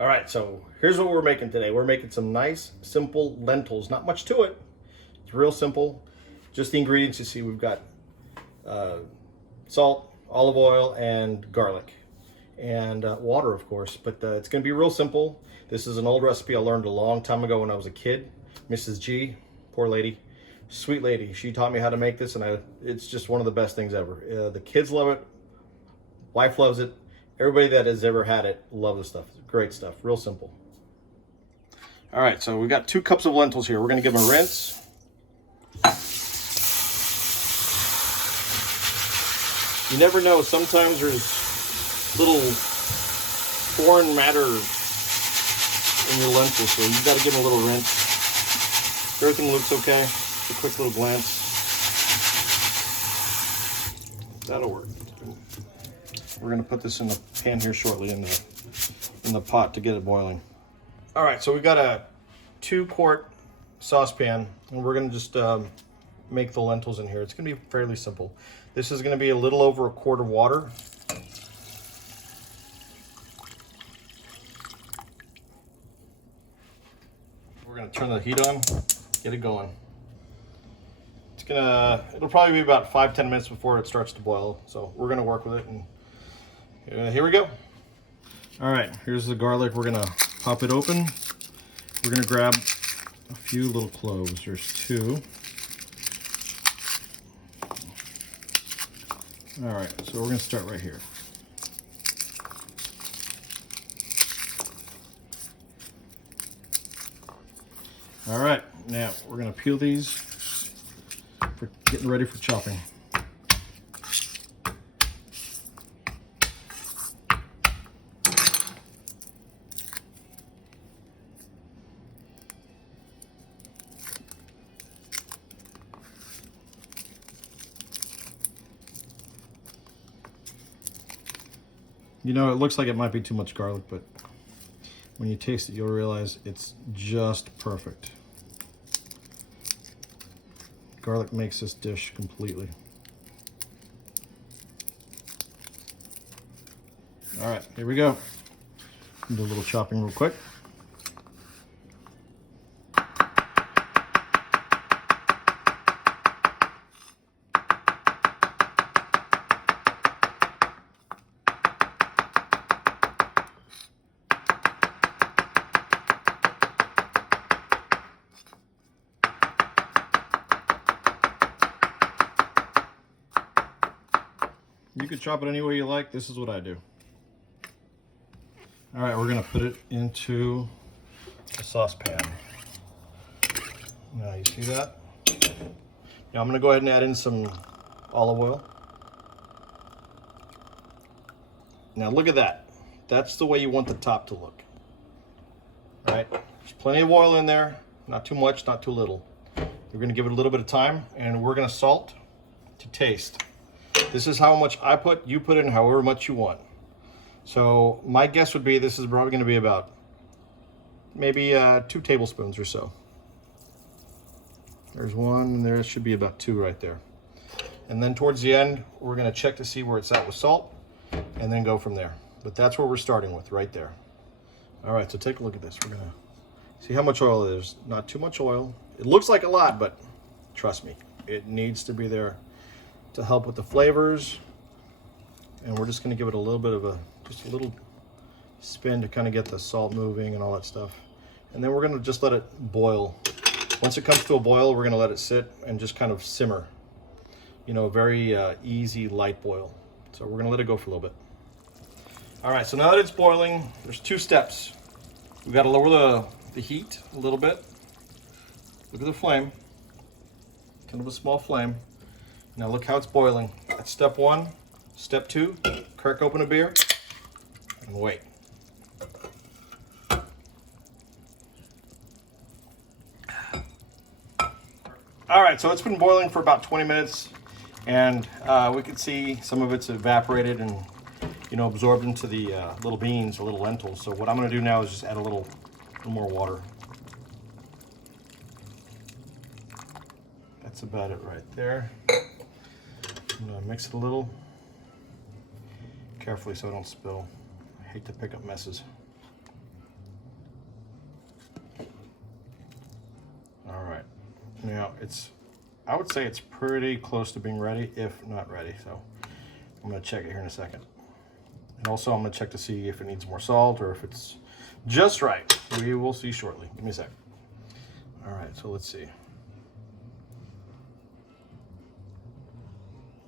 All right, so here's what we're making today. We're making some nice, simple lentils. Not much to it. It's real simple. Just the ingredients you see. We've got salt, olive oil, and garlic. And water, of course. But it's going to be real simple. This is an old recipe I learned a long time ago when I was a kid. Mrs. G, poor lady, sweet lady. She taught me how to make this, and it's just one of the best things ever. The kids love it. Wife loves it. Everybody that has ever had it loves this stuff. It's great stuff. Real simple. All right, so we've got 2 cups of lentils here. We're going to give them a rinse. You never know. Sometimes there's little foreign matter in your lentils, so you've got to give them a little rinse. If everything looks okay, just a quick little glance. That'll work. We're going to put this in the pan here shortly in the pot to get it boiling. All right, so we've got a 2-quart saucepan, and we're going to just make the lentils in here. It's going to be fairly simple. This is going to be a little over a quart of water. We're going to turn the heat on, get it going. It'll probably be about 5-10 minutes before it starts to boil, so we're going to work with it. And here we go. All right, here's the garlic. We're gonna pop it open. We're gonna grab a few little cloves. There's 2. All right, so we're gonna start right here. All right, now we're gonna peel these for getting ready for chopping. You know, it looks like it might be too much garlic, but when you taste it, you'll realize it's just perfect. Garlic makes this dish completely. All right, here we go. Do a little chopping real quick. You can chop it any way you like. This is what I do. All right, we're gonna put it into the saucepan. Now you see that? Now I'm gonna go ahead and add in some olive oil. Now look at that. That's the way you want the top to look. All right, there's plenty of oil in there. Not too much, not too little. We're gonna give it a little bit of time, and we're gonna salt to taste. This is how much I put, you put in however much you want. So my guess would be this is probably going to be about maybe 2 tablespoons or so. There's 1, and there should be about 2 right there. And then towards the end, we're going to check to see where it's at with salt, and then go from there. But that's where we're starting with, right there. All right, so take a look at this. We're going to see how much oil there is. Not too much oil. It looks like a lot, but trust me, it needs to be there to help with the flavors. And we're just going to give it a little bit of just a little spin to kind of get the salt moving and all that stuff. And then we're going to just let it boil. Once it comes to a boil, we're going to let it sit and just kind of simmer. You know, very easy, light boil. So we're going to let it go for a little bit. All right, so now that it's boiling, there's 2 steps. We've got to lower the heat a little bit. Look at the flame. Kind of a small flame. Now look how it's boiling. That's step 1. Step 2, crack open a beer and wait. All right, so it's been boiling for about 20 minutes, and we can see some of it's evaporated and, you know, absorbed into the little beans, the little lentils. So what I'm gonna do now is just add a little more water. That's about it right there. I'm gonna mix it a little carefully so I don't spill. I hate to pick up messes. All right. Now I would say it's pretty close to being ready, if not ready. So I'm gonna check it here in a second. And also I'm gonna check to see if it needs more salt or if it's just right. We will see shortly. Give me a sec. All right, so let's see.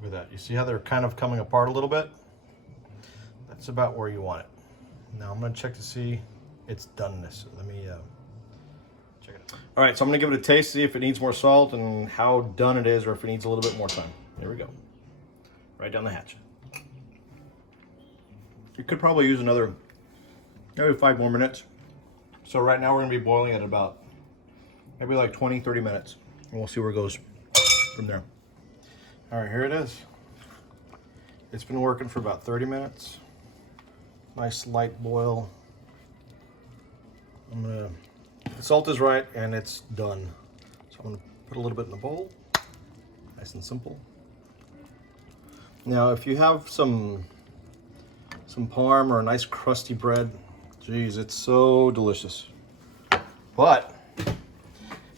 Look at that. You see how they're kind of coming apart a little bit? That's about where you want it. Now I'm gonna check to see it's doneness. Let me check it out. All right, so I'm gonna give it a taste, see if it needs more salt and how done it is, or if it needs a little bit more time. Here we go. Right down the hatch. You could probably use another, maybe 5 more minutes. So right now we're gonna be boiling at about maybe like 20, 30 minutes. And we'll see where it goes from there. All right, here it is. It's been working for about 30 minutes. Nice light boil. The salt is right and it's done. So I'm gonna put a little bit in the bowl. Nice and simple. Now, if you have some parm or a nice crusty bread, geez, it's so delicious. But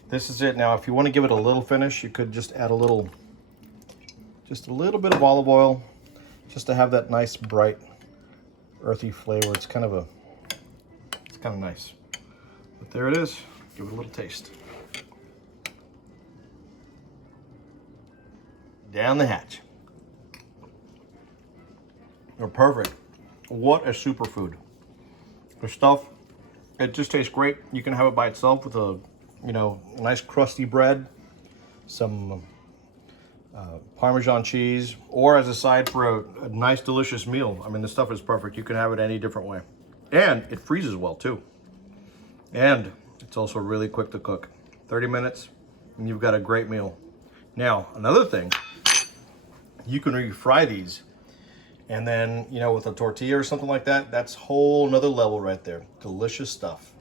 this is it. Now, if you want to give it a little finish, you could just add just a little bit of olive oil, just to have that nice bright earthy flavor. It's kind of nice. But there it is. Give it a little taste. Down the hatch. They're perfect. What a superfood. The stuff, it just tastes great. You can have it by itself with a, nice crusty bread, some Parmesan cheese, or as a side for a nice delicious meal. I mean, the stuff is perfect. You can have it any different way. And it freezes well too. And it's also really quick to cook. 30 minutes and you've got a great meal. Now, another thing, you can refry these and then, with a tortilla or something like that, that's whole another level right there. Delicious stuff.